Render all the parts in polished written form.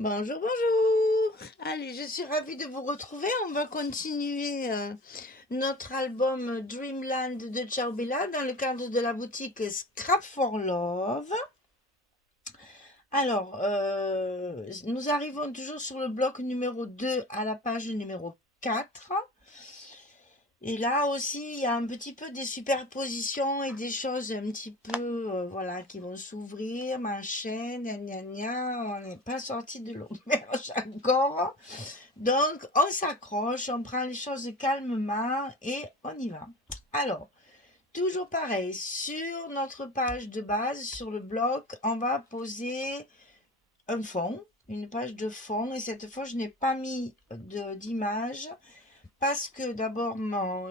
Bonjour, bonjour. Allez, je suis ravie de vous retrouver. On va continuer notre album Dreamland de Ciao Bella dans le cadre de la boutique Scrap for Love. Alors, nous arrivons toujours sur le bloc numéro 2 à la page numéro 4. Et là aussi, il y a un petit peu des superpositions et des choses un petit peu, voilà, qui vont s'ouvrir, machin, gna gna gna. On n'est pas sorti de l'auberge encore. Donc, on s'accroche, on prend les choses calmement et on y va. Alors, toujours pareil, sur notre page de base, sur le bloc, on va poser un fond, une page de fond. Et cette fois, je n'ai pas mis d'image parce que d'abord,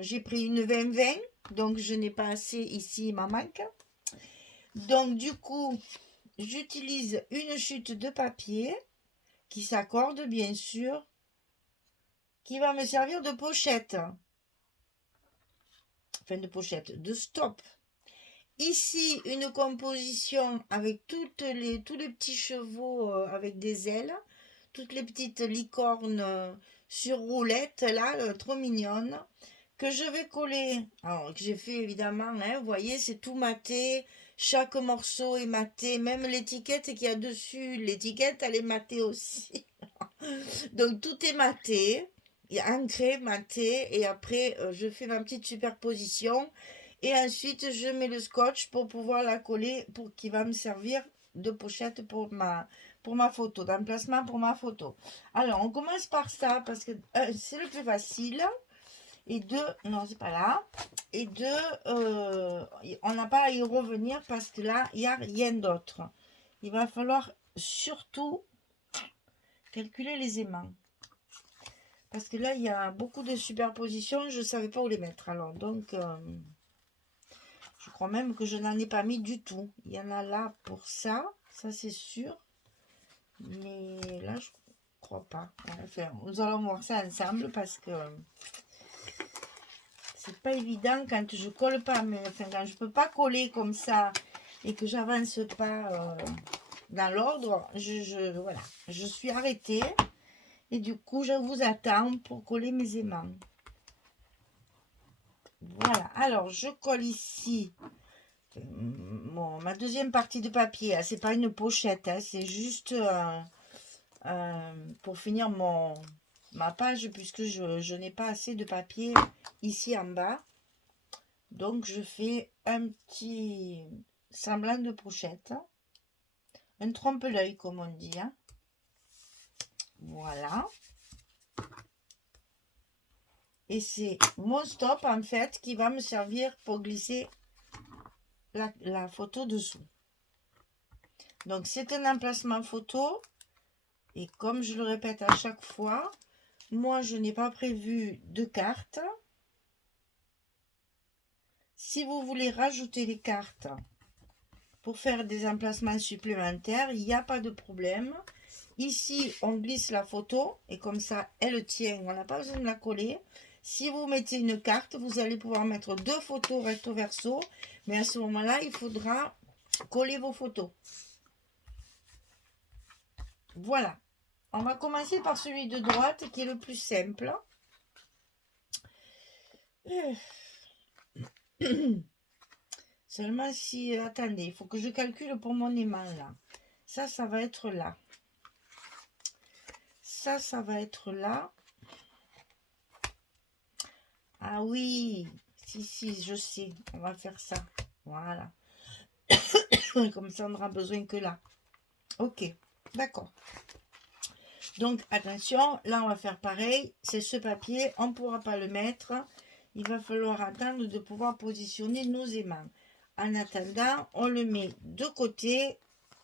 j'ai pris une 20-20, donc je n'ai pas assez ici, il m'en manque. Donc, du coup, j'utilise une chute de papier qui s'accorde, bien sûr, qui va me servir de pochette. Enfin, de pochette, de stop. Ici, une composition avec tous les petits chevaux avec des ailes, toutes les petites licornes sur roulette, là, trop mignonnes, que je vais coller. Alors, que j'ai fait évidemment, hein, vous voyez, c'est tout maté, chaque morceau est maté, même l'étiquette qu'il y a dessus, l'étiquette, elle est matée aussi. Donc, tout est maté, ancré, maté, et après, je fais ma petite superposition. Et ensuite, je mets le scotch pour pouvoir la coller, pour qui va me servir de pochette pour ma photo, d'emplacement pour ma photo. Alors, on commence par ça, parce que c'est le plus facile. Et deux, non, c'est pas là. Et deux, on n'a pas à y revenir, parce que là, il n'y a rien d'autre. Il va falloir surtout calculer les aimants. Parce que là, il y a beaucoup de superpositions, je ne savais pas où les mettre. Alors, donc... je crois même que je n'en ai pas mis du tout. Il y en a là pour ça, ça c'est sûr. Mais là, je crois pas. Enfin, nous allons voir ça ensemble parce que c'est pas évident quand je colle pas. Mais enfin, quand je peux pas coller comme ça et que j'avance pas dans l'ordre, voilà, je suis arrêtée. Et du coup, je vous attends pour coller mes aimants. Voilà, alors je colle ici ma deuxième partie de papier. Hein, c'est pas une pochette, hein, c'est juste pour finir ma page puisque je n'ai pas assez de papier ici en bas. Donc je fais un petit semblant de pochette, un trompe-l'œil comme on dit. Hein. Voilà. Et c'est mon stop en fait qui va me servir pour glisser la photo dessous. Donc c'est un emplacement photo. Et comme je le répète à chaque fois, moi je n'ai pas prévu de cartes. Si vous voulez rajouter les cartes pour faire des emplacements supplémentaires, il n'y a pas de problème. Ici, on glisse la photo et comme ça, elle tient. On n'a pas besoin de la coller. Si vous mettez une carte, vous allez pouvoir mettre deux photos recto verso. Mais à ce moment-là, il faudra coller vos photos. Voilà. On va commencer par celui de droite qui est le plus simple. Seulement si... attendez, il faut que je calcule pour mon aimant là. Ça va être là. Ça va être là. Ah oui, si, je sais. On va faire ça. Voilà. Comme ça, on n'aura besoin que là. Ok, d'accord. Donc, attention, là, on va faire pareil. C'est ce papier, on ne pourra pas le mettre. Il va falloir attendre de pouvoir positionner nos aimants. En attendant, on le met de côté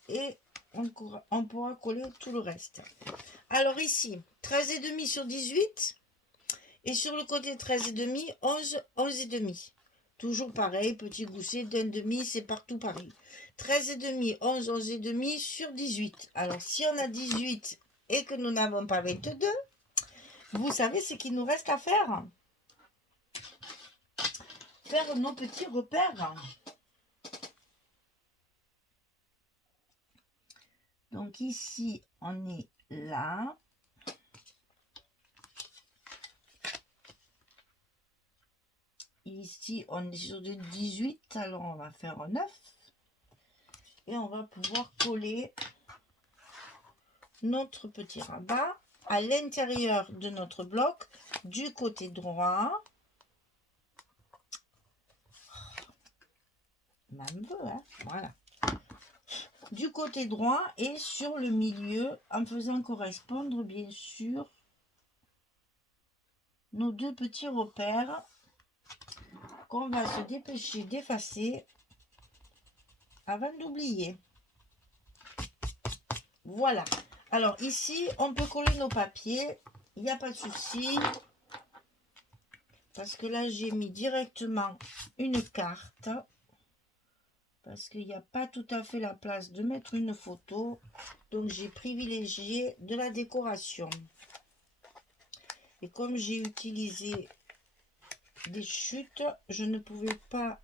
et on pourra coller tout le reste. Alors ici, 13,5 sur 18. Et sur le côté 13,5, 11, 11,5. Toujours pareil, petit gousset d'un demi, c'est partout pareil. 13,5, 11, 11,5 sur 18. Alors, si on a 18 et que nous n'avons pas 22, vous savez ce qu'il nous reste à faire? Faire nos petits repères. Donc ici, on est là. Ici, on est sur du 18, alors on va faire un 9. Et on va pouvoir coller notre petit rabat à l'intérieur de notre bloc du côté droit. Même peu, hein, voilà. Du côté droit et sur le milieu en faisant correspondre bien sûr nos deux petits repères qu'on va se dépêcher d'effacer avant d'oublier. Voilà. Alors ici, on peut coller nos papiers. Il n'y a pas de souci. Parce que là, j'ai mis directement une carte. Parce qu'il n'y a pas tout à fait la place de mettre une photo. Donc, j'ai privilégié de la décoration. Et comme j'ai utilisé des chutes, je ne pouvais pas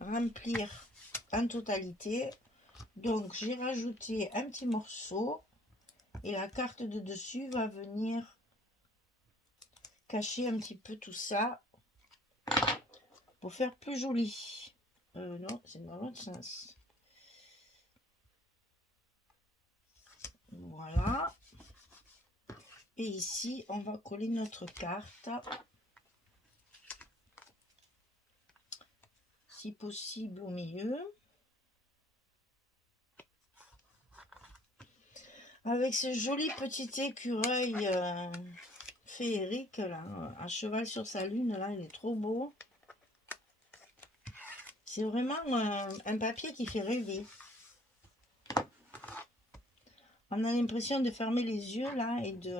remplir en totalité. Donc, j'ai rajouté un petit morceau. Et la carte de dessus va venir cacher un petit peu tout ça. Pour faire plus joli. Non, c'est dans l'autre sens. Voilà. Et ici, on va coller notre carte. Si possible au milieu. Avec ce joli petit écureuil féerique, là, à cheval sur sa lune, là, il est trop beau. C'est vraiment un papier qui fait rêver. On a l'impression de fermer les yeux, là, et de...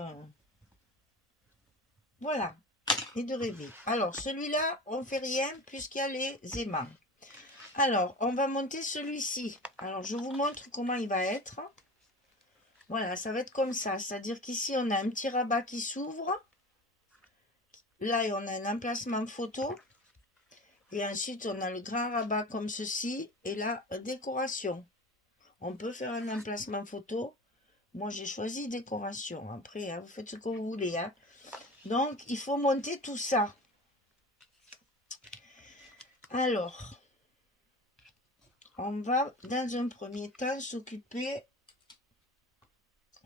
Voilà, et de rêver. Alors, celui-là, on fait rien puisqu'il y a les aimants. Alors, on va monter celui-ci. Alors, je vous montre comment il va être. Voilà, ça va être comme ça. C'est-à-dire qu'ici, on a un petit rabat qui s'ouvre. Là, on a un emplacement photo. Et ensuite, on a le grand rabat comme ceci. Et là, décoration. On peut faire un emplacement photo. Moi, j'ai choisi décoration. Après, hein, vous faites ce que vous voulez. Hein. Donc, il faut monter tout ça. Alors, on va, dans un premier temps, s'occuper...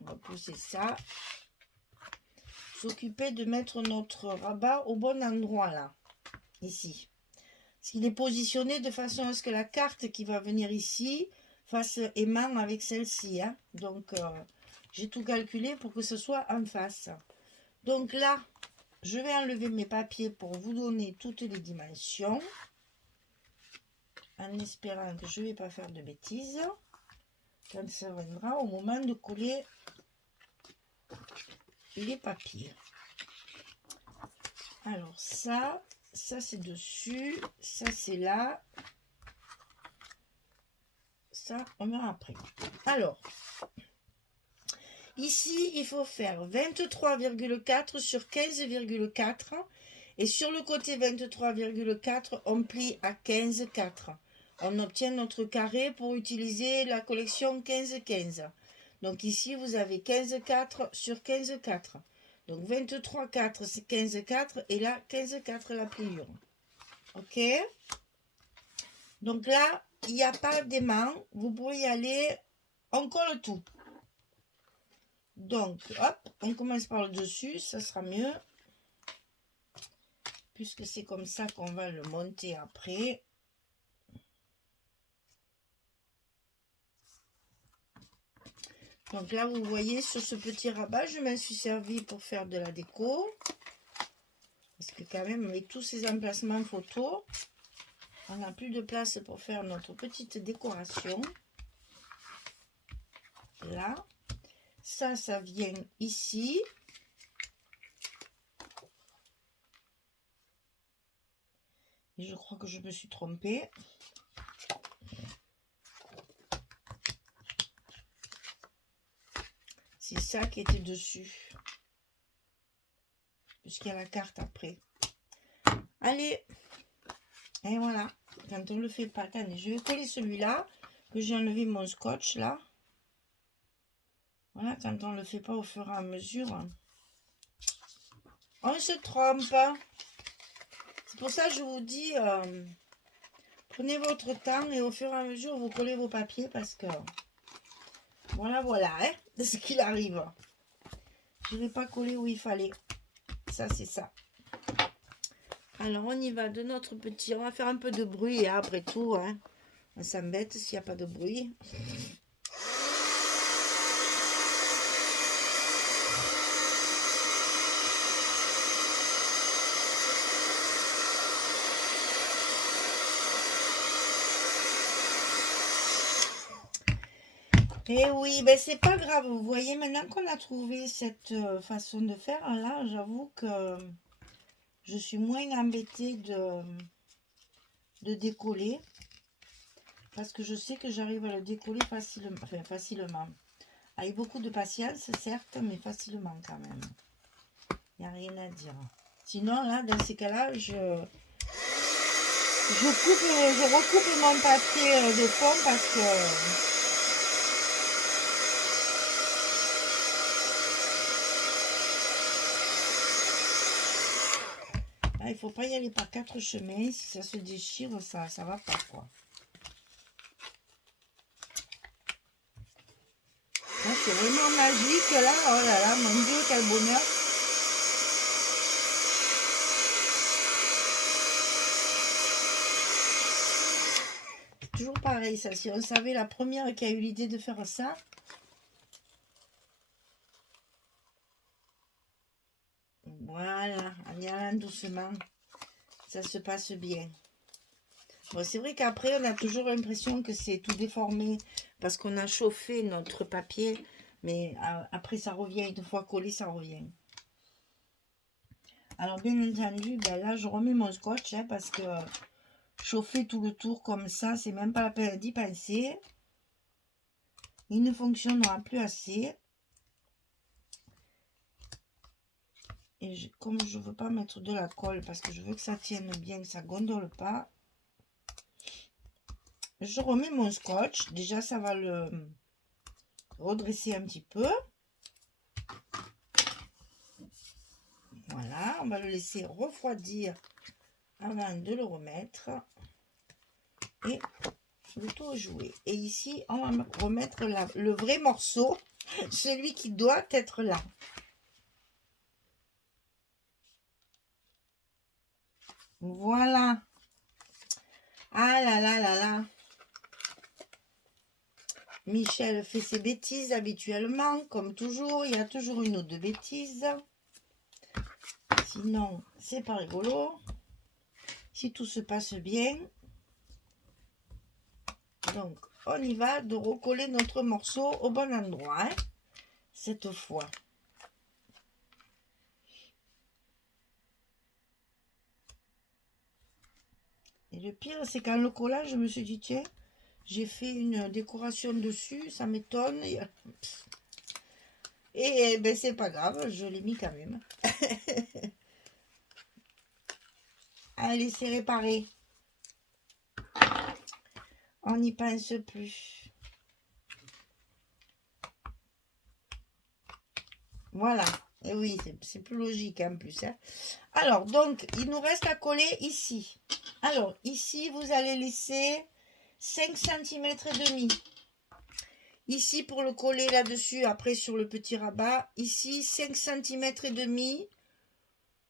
On va pousser ça. S'occuper de mettre notre rabat au bon endroit, là. Ici. Parce qu'il est positionné de façon à ce que la carte qui va venir ici fasse aimant avec celle-ci. Hein. Donc, j'ai tout calculé pour que ce soit en face. Donc là, je vais enlever mes papiers pour vous donner toutes les dimensions. En espérant que je ne vais pas faire de bêtises. Quand ça viendra au moment de coller les papiers. Alors ça c'est dessus, ça c'est là. Ça, on verra après. Alors, ici, il faut faire 23,4 sur 15,4. Et sur le côté 23,4, on plie à 15,4. On obtient notre carré pour utiliser la collection 15-15. Donc ici, vous avez 15,4 sur 15,4. Donc 23,4, c'est 15,4. Et là, 15,4 la pliure. OK? Donc là, il n'y a pas d'aimant. Vous pouvez y aller. On colle tout. Donc, hop, on commence par le dessus. Ça sera mieux. Puisque c'est comme ça qu'on va le monter après. Donc là, vous voyez, sur ce petit rabat, je m'en suis servi pour faire de la déco. Parce que quand même, avec tous ces emplacements photos, on n'a plus de place pour faire notre petite décoration. Là. Ça vient ici. Et je crois que je me suis trompée. C'est ça qui était dessus. Puisqu'il y a la carte après. Allez. Et voilà. Quand on le fait pas, attendez, je vais coller celui-là. Que j'ai enlevé mon scotch là. Voilà, quand on ne le fait pas au fur et à mesure, on se trompe. C'est pour ça que je vous dis, prenez votre temps et au fur et à mesure, vous collez vos papiers parce que, voilà, hein, de ce qu'il arrive. Je ne vais pas coller où il fallait. Ça, c'est ça. Alors, on y va de notre petit... On va faire un peu de bruit, hein, après tout. Hein. On s'embête s'il n'y a pas de bruit. Et oui, ben c'est pas grave. Vous voyez, maintenant qu'on a trouvé cette façon de faire, là, j'avoue que je suis moins embêtée de décoller. Parce que je sais que j'arrive à le décoller facilement. Enfin, facilement. Avec beaucoup de patience, certes, mais facilement quand même. Il n'y a rien à dire. Sinon, là, dans ces cas-là, je recoupe mon papier de fond parce que... Là, il ne faut pas y aller par 4 chemins. Si ça se déchire, ça va pas, quoi. Là, c'est vraiment magique, là. Oh là là, mon Dieu, quel bonheur. Toujours pareil, ça. Si on savait la première qui a eu l'idée de faire ça... Voilà, en y allant doucement, ça se passe bien. Bon, c'est vrai qu'après, on a toujours l'impression que c'est tout déformé parce qu'on a chauffé notre papier, mais après, ça revient. Une fois collé, ça revient. Alors, bien entendu, ben là, je remets mon scotch hein, parce que chauffer tout le tour comme ça, c'est même pas la peine d'y penser. Il ne fonctionnera plus assez. Et comme je veux pas mettre de la colle parce que je veux que ça tienne bien, que ça gondole pas, je remets mon scotch. Déjà, ça va le redresser un petit peu. Voilà, on va le laisser refroidir avant de le remettre. Et le tour est joué. Et ici, on va remettre le vrai morceau, celui qui doit être là. Voilà. Ah là là là là. Michel fait ses bêtises habituellement, comme toujours. Il y a toujours une ou deux bêtises. Sinon, c'est pas rigolo. Si tout se passe bien. Donc, on y va de recoller notre morceau au bon endroit. Hein, cette fois. Et le pire, c'est qu'en le collant, je me suis dit, tiens, j'ai fait une décoration dessus, ça m'étonne. Et ben, c'est pas grave, je l'ai mis quand même. Allez, c'est réparé. On n'y pense plus. Voilà. Et oui, c'est plus logique en plus. Hein. Alors, donc, il nous reste à coller ici. Alors, ici, vous allez laisser 5 cm et demi. Ici, pour le coller là-dessus, après sur le petit rabat, ici, 5 cm et demi,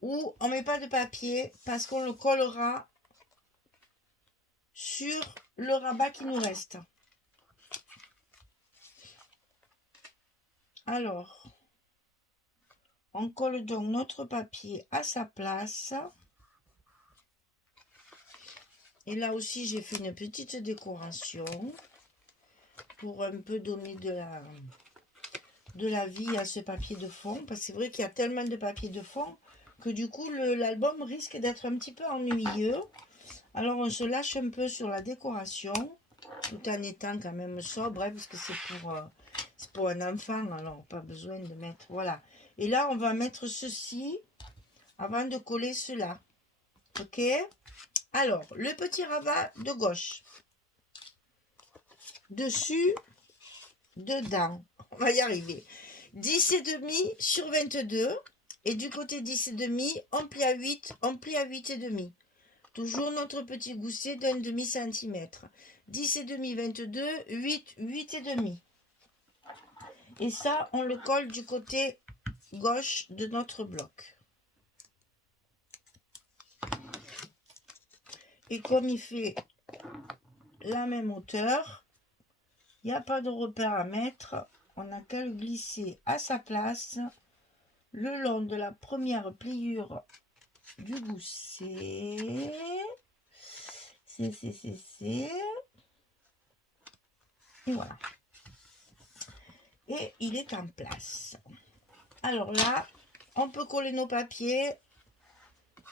où on ne met pas de papier parce qu'on le collera sur le rabat qui nous reste. Alors, on colle donc notre papier à sa place. Et là aussi, j'ai fait une petite décoration pour un peu donner de la vie à ce papier de fond. Parce que c'est vrai qu'il y a tellement de papier de fond que du coup, l'album risque d'être un petit peu ennuyeux. Alors, on se lâche un peu sur la décoration, tout en étant quand même sobre, hein, parce que c'est pour un enfant, alors pas besoin de mettre... Voilà. Et là, on va mettre ceci avant de coller cela. Ok? Alors, le petit rabat de gauche. Dessus, dedans. On va y arriver. 10 et demi sur 22. Et du côté 10 et demi, on plie à 8, on plie à 8 et demi. Toujours notre petit gousset d'un demi-centimètre. 10 et demi, 22, 8, 8 et demi. Et ça, on le colle du côté gauche de notre bloc. Et comme il fait la même hauteur, il n'y a pas de repère à mettre. On n'a qu'à le glisser à sa place le long de la première pliure du gousset. Et voilà. Et il est en place. Alors là, on peut coller nos papiers.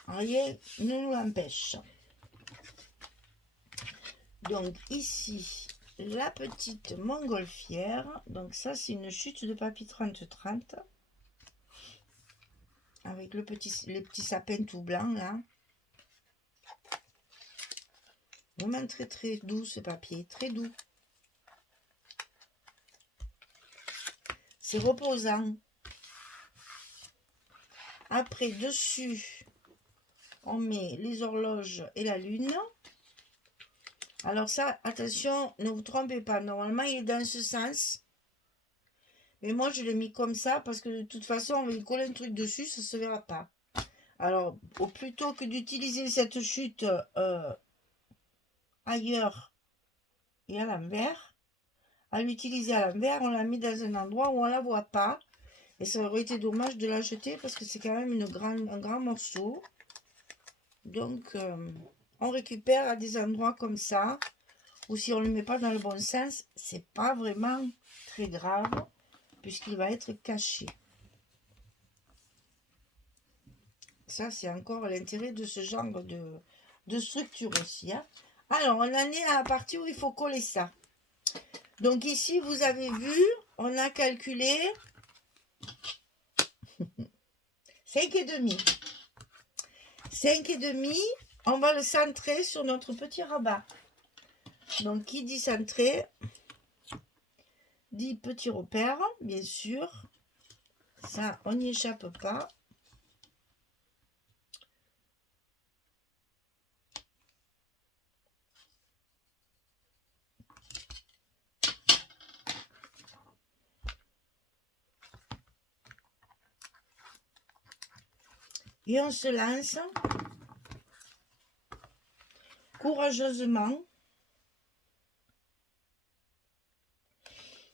Rien ne nous l'empêche. Donc ici, la petite montgolfière. Donc ça, c'est une chute de papier 30-30. Avec les petits sapins tout blancs là. Vraiment très très doux ce papier, très doux. C'est reposant. Après, dessus, on met les horloges et la lune. Alors ça, attention, ne vous trompez pas. Normalement, il est dans ce sens. Mais moi, je l'ai mis comme ça parce que de toute façon, on va y coller un truc dessus, ça ne se verra pas. Alors, plutôt que d'utiliser cette chute ailleurs et à l'envers, à l'utiliser à l'envers, on la met dans un endroit où on ne la voit pas. Et ça aurait été dommage de la jeter parce que c'est quand même un grand morceau. Donc, on récupère à des endroits comme ça. Ou si on ne le met pas dans le bon sens, c'est pas vraiment très grave puisqu'il va être caché. Ça, c'est encore l'intérêt de ce genre de structure aussi. Hein. Alors, on en est à la partie où il faut coller ça. Donc ici, vous avez vu, on a calculé 5 et demi. 5 et demi, on va le centrer sur notre petit rabat. Donc, qui dit centrer, dit petit repère, bien sûr. Ça, on n'y échappe pas. Et on se lance courageusement.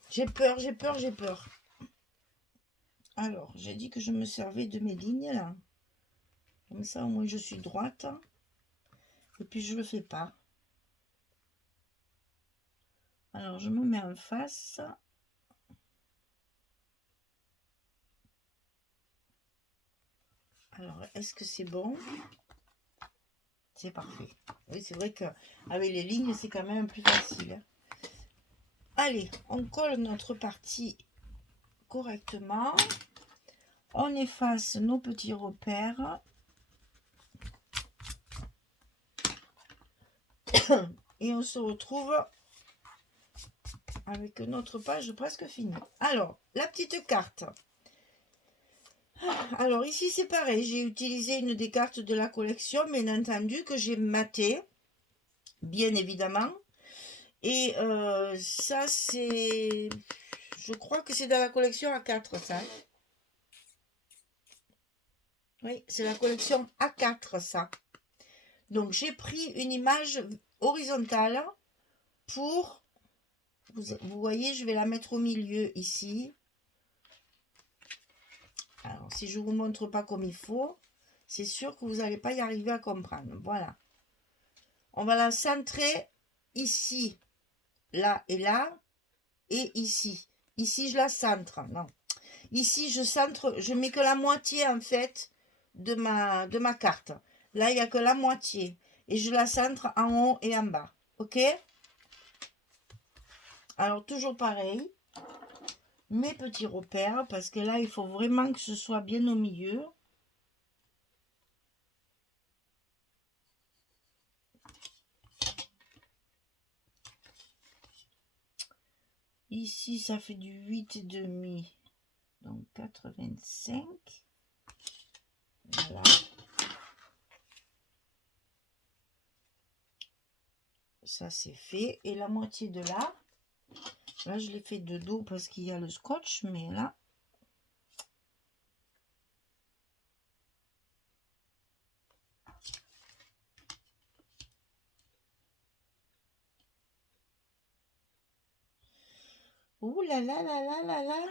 J'ai peur, j'ai peur, j'ai peur. Alors, j'ai dit que je me servais de mes lignes là. Comme ça, au moins, je suis droite. Et puis, je ne le fais pas. Alors, je me mets en face. Alors, est-ce que c'est bon? C'est parfait. Oui, c'est vrai qu'avec les lignes, c'est quand même plus facile. Hein. Allez, on colle notre partie correctement. On efface nos petits repères. Et on se retrouve avec notre page presque finie. Alors, la petite carte. Alors ici, c'est pareil. J'ai utilisé une des cartes de la collection, bien entendu, que j'ai maté, bien évidemment. Et ça, c'est... Je crois que c'est dans la collection A4, ça. Oui, c'est la collection A4, ça. Donc, j'ai pris une image horizontale pour... Vous voyez, je vais la mettre au milieu ici. Alors, si je ne vous montre pas comme il faut, c'est sûr que vous n'allez pas y arriver à comprendre. Voilà. On va la centrer ici, là et là, et ici. Ici, je la centre. Non. Ici, je centre, je mets que la moitié, en fait, de ma carte. Là, il n'y a que la moitié. Et je la centre en haut et en bas. OK? Alors, toujours pareil. Mes petits repères, parce que là, il faut vraiment que ce soit bien au milieu. Ici, ça fait du 8,5. Donc 85. Voilà. Ça, c'est fait. Et la moitié de là, je l'ai fait de dos parce qu'il y a le scotch, mais là, ouh là là là là là là.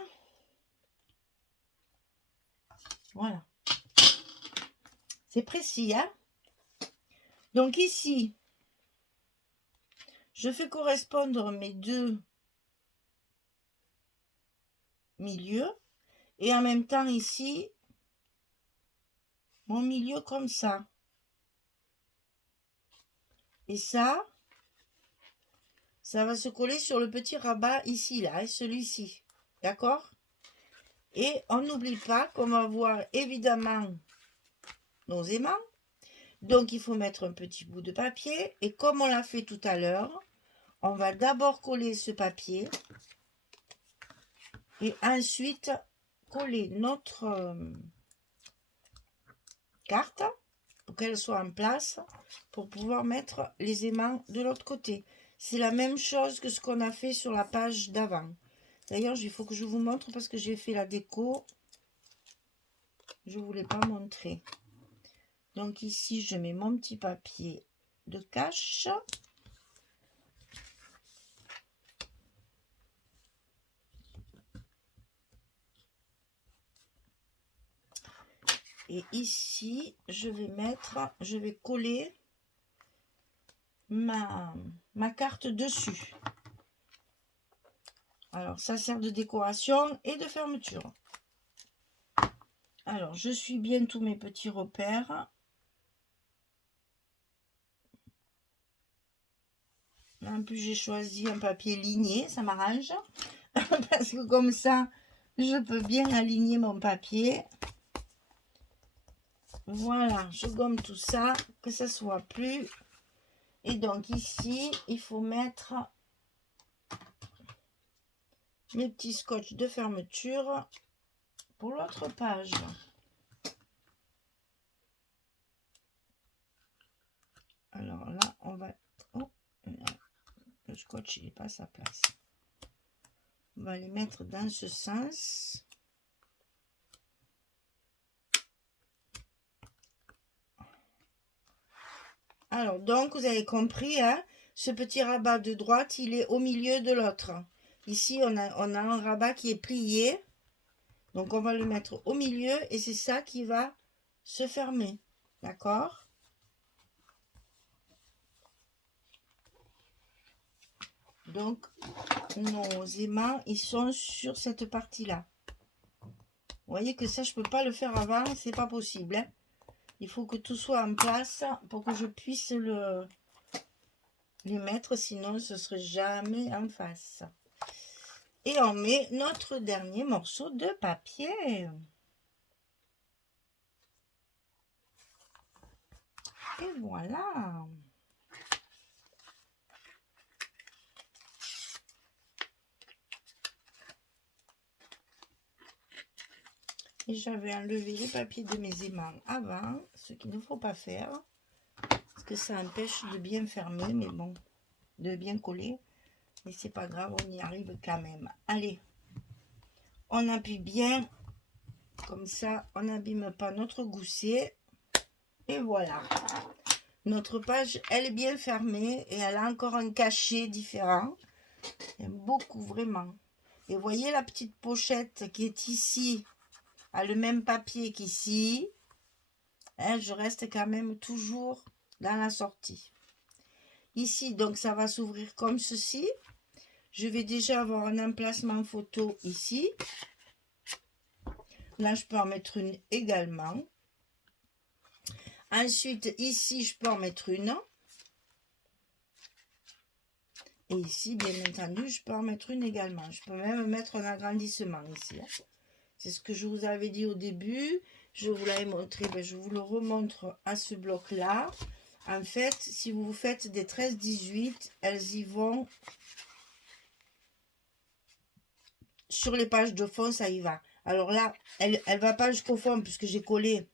Voilà. C'est précis, hein? Donc ici, je fais correspondre mes deux milieux. Et en même temps ici, mon milieu comme ça. Et ça va se coller sur le petit rabat ici, là, celui-ci. D'accord? Et on n'oublie pas qu'on va voir évidemment nos aimants. Donc, il faut mettre un petit bout de papier. Et comme on l'a fait tout à l'heure, on va d'abord coller ce papier. Et ensuite, coller notre carte pour qu'elle soit en place pour pouvoir mettre les aimants de l'autre côté. C'est la même chose que ce qu'on a fait sur la page d'avant. D'ailleurs, il faut que je vous montre parce que j'ai fait la déco. Je ne voulais pas montrer. Donc ici, je mets mon petit papier de cache. Et ici, je vais coller ma carte dessus. Alors, ça sert de décoration et de fermeture. Alors, je suis bien tous mes petits repères. En plus, j'ai choisi un papier ligné, ça m'arrange. Parce que comme ça, je peux bien aligner mon papier. Voilà, je gomme tout ça, que ça soit plus. Et donc ici, il faut mettre mes petits scotch de fermeture pour l'autre page. Alors là, on va... Oh, le scotch, il n'est pas à sa place. On va les mettre dans ce sens. Alors, donc, vous avez compris, hein, ce petit rabat de droite, il est au milieu de l'autre. Ici, on a un rabat qui est plié. Donc, on va le mettre au milieu et c'est ça qui va se fermer. D'accord? Donc, nos aimants, ils sont sur cette partie-là. Vous voyez que ça, je ne peux pas le faire avant, c'est pas possible. Hein. Il faut que tout soit en place pour que je puisse les mettre, sinon ce ne serait jamais en face. Et on met notre dernier morceau de papier. Et voilà. Et j'avais enlevé les papiers de mes aimants avant, ce qu'il ne faut pas faire. Parce que ça empêche de bien fermer, mais bon, de bien coller. Mais c'est pas grave, on y arrive quand même. Allez, on appuie bien. Comme ça, on n'abîme pas notre gousset. Et voilà. Notre page, elle est bien fermée et elle a encore un cachet différent. J'aime beaucoup, vraiment. Et vous voyez la petite pochette qui est ici, a le même papier qu'ici. Hein, je reste quand même toujours dans la sortie. Ici, donc, ça va s'ouvrir comme ceci. Je vais déjà avoir un emplacement photo ici. Là, je peux en mettre une également. Ensuite, ici, je peux en mettre une. Et ici, bien entendu, je peux en mettre une également. Je peux même mettre un agrandissement ici. C'est ce que je vous avais dit au début. Je vous l'avais montré. Ben, je vous le remontre à ce bloc-là. En fait, si vous faites des 13-18, elles y vont sur les pages de fond, ça y va. Alors là, elle va pas jusqu'au fond puisque j'ai collé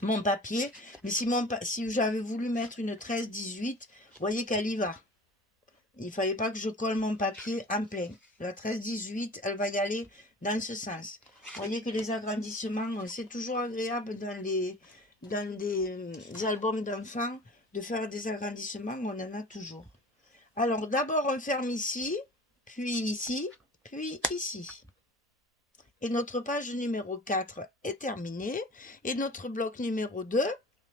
mon papier. Mais si j'avais voulu mettre une 13-18, vous voyez qu'elle y va. Il fallait pas que je colle mon papier en plein. La 13-18, elle va y aller dans ce sens. Vous voyez que les agrandissements, c'est toujours agréable dans des albums d'enfants de faire des agrandissements, on en a toujours. Alors d'abord on ferme ici, puis ici, puis ici. Et notre page numéro 4 est terminée. Et notre bloc numéro 2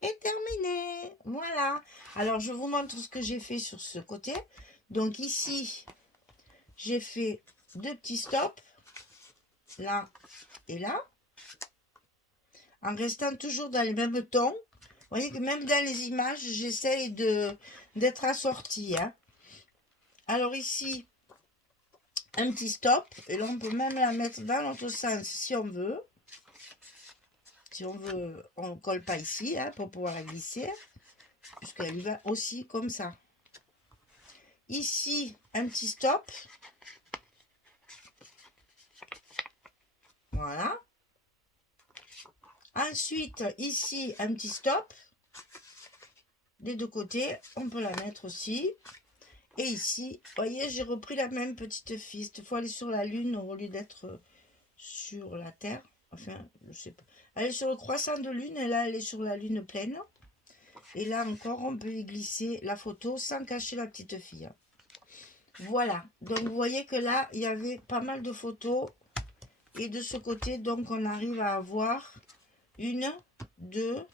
est terminé. Voilà. Alors je vous montre ce que j'ai fait sur ce côté. Donc ici, j'ai fait 2 petits stops, là et là, en restant toujours dans les mêmes tons. Vous voyez que même dans les images, j'essaye d'être assortie. Hein. Alors ici, un petit stop, et là on peut même la mettre dans l'autre sens si on veut. Si on veut, on ne colle pas ici hein, pour pouvoir la glisser, puisqu'elle y va aussi comme ça. Ici, un petit stop. Voilà. Ensuite, ici, un petit stop. Des deux côtés, on peut la mettre aussi. Et ici, vous voyez, j'ai repris la même petite fiste. Il faut aller sur la lune au lieu d'être sur la terre. Enfin, je sais pas. Elle est sur le croissant de lune et là, elle est sur la lune pleine. Et là encore, on peut y glisser la photo sans cacher la petite fille. Voilà. Donc, vous voyez que là, il y avait pas mal de photos. Et de ce côté, donc, on arrive à avoir 1, 2,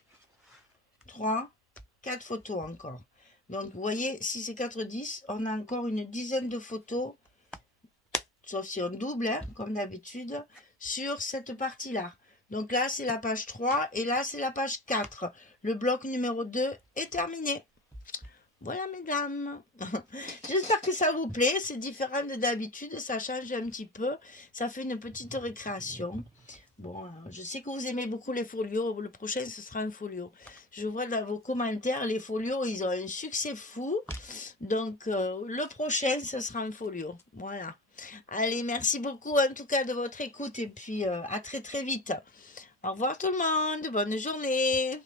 3, 4 photos encore. Donc, vous voyez, si c'est 4, 10, on a encore une dizaine de photos, sauf si on double, hein, comme d'habitude, sur cette partie-là. Donc là, c'est la page 3 et là, c'est la page 4. Le bloc numéro 2 est terminé. Voilà, mesdames. J'espère que ça vous plaît. C'est différent de d'habitude. Ça change un petit peu. Ça fait une petite récréation. Bon, je sais que vous aimez beaucoup les folios. Le prochain, ce sera un folio. Je vois dans vos commentaires, les folios, ils ont un succès fou. Donc, le prochain, ce sera un folio. Voilà. Allez, merci beaucoup en tout cas de votre écoute. Et puis, à très très vite. Au revoir tout le monde. Bonne journée.